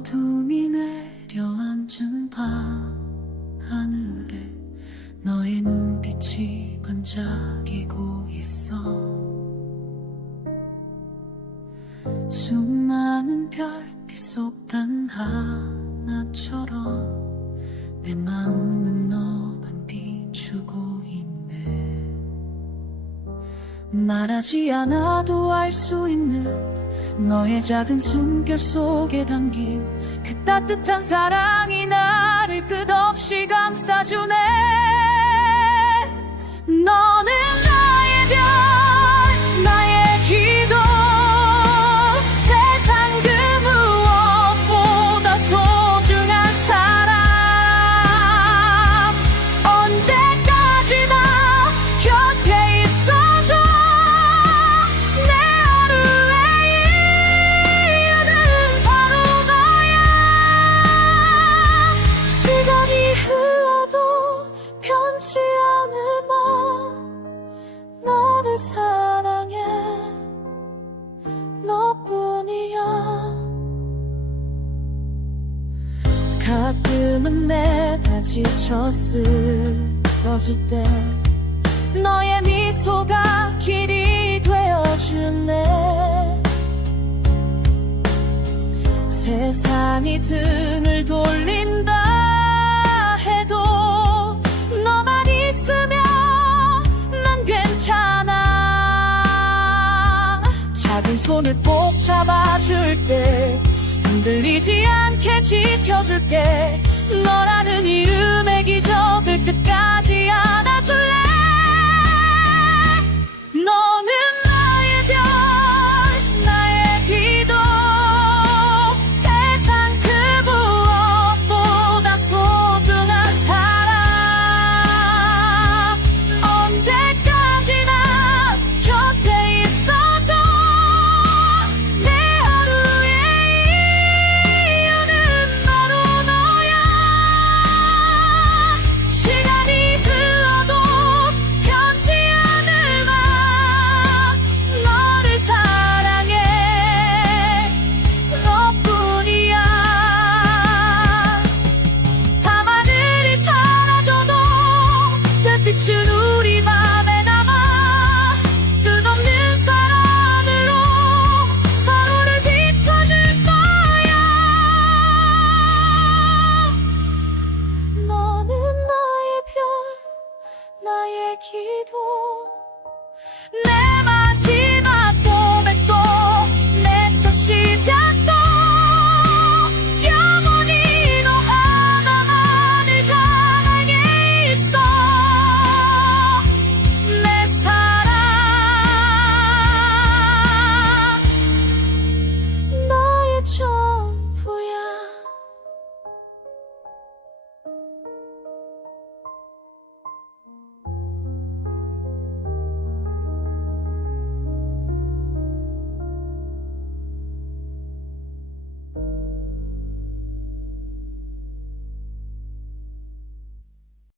어둠이 내려앉은 밤 하늘에 너의 눈빛이 반짝이고 있어. 수많은 별빛 속 단 하나처럼 내 마음은 너만 비추고 있네. 날아지 않아도 알 수 있는 너의 작은 숨결 속에 담긴 그 따뜻한 사랑이 나를 끝없이 감싸주네 너뿐이야. 가끔은 내가 지쳐 쓰러질 때 너의 미소가 길이 되어주네. 세상이 등을 돌린다 작은 손을 꼭 잡아줄게. 흔들리지 않게 지켜줄게 기도. 내 마지막 고백도 내첫 시작